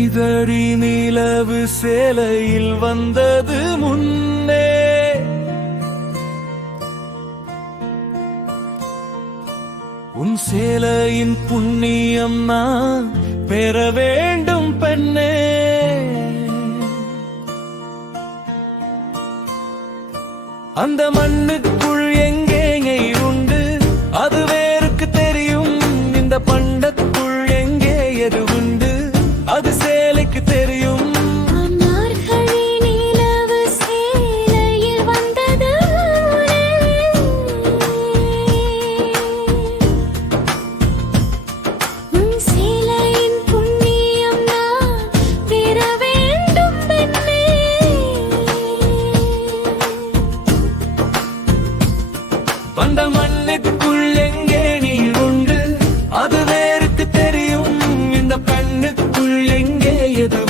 சிதறி நிலவு சேலையில் வந்தது முன்னே. உன் சேலையின் புண்ணியம் நான் பெற வேண்டும் பெண்ணே. அந்த மண்ணுக்குள் வந்த மண்ணுக்குள்ளெங்கே நீர் உண்டு? அது வேறுக்கு தெரியும். இந்த பெண்ணுக்குள்ளெங்கே எது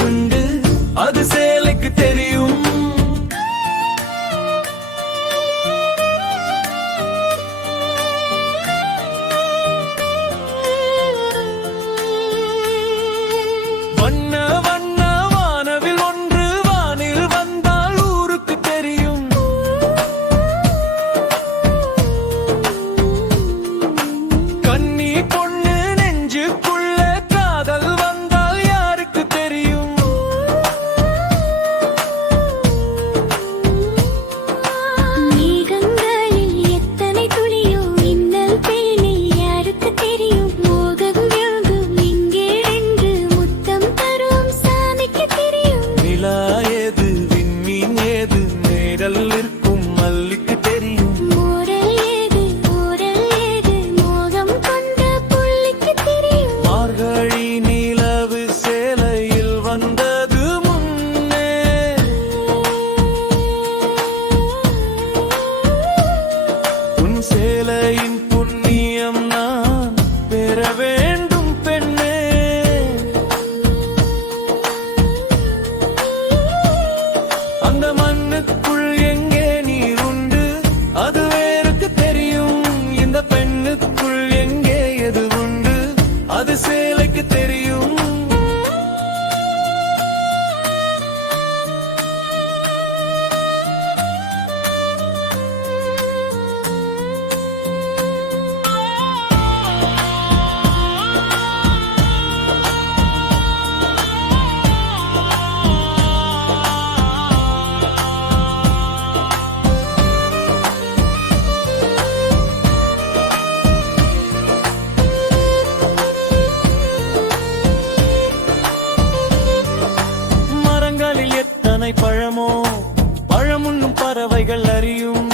தெரியும்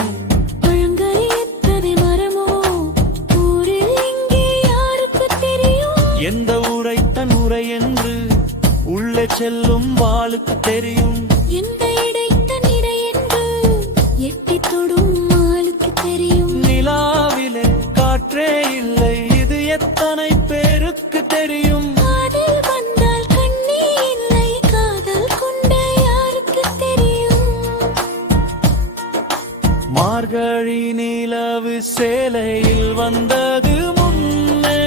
எந்த ஊரை தன் உரை என்று உள்ளே செல்லும் வாளுக்கு தெரியும். சேலையில் வந்தது முன்னே.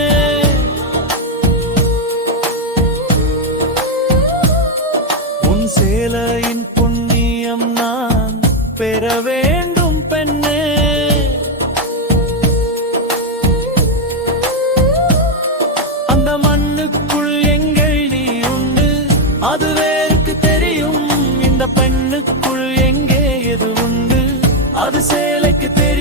உன் சேலையின் புண்ணியம் நான் பெற வேண்டும் பெண்ணே. அந்த மண்ணுக்குள் எங்கள் நீ உண்டு. அது வேறுக்கு தெரியும். இந்த பெண்ணுக்குள் எங்கே எது உண்டு? அது சேலைக்கு தெரியும்.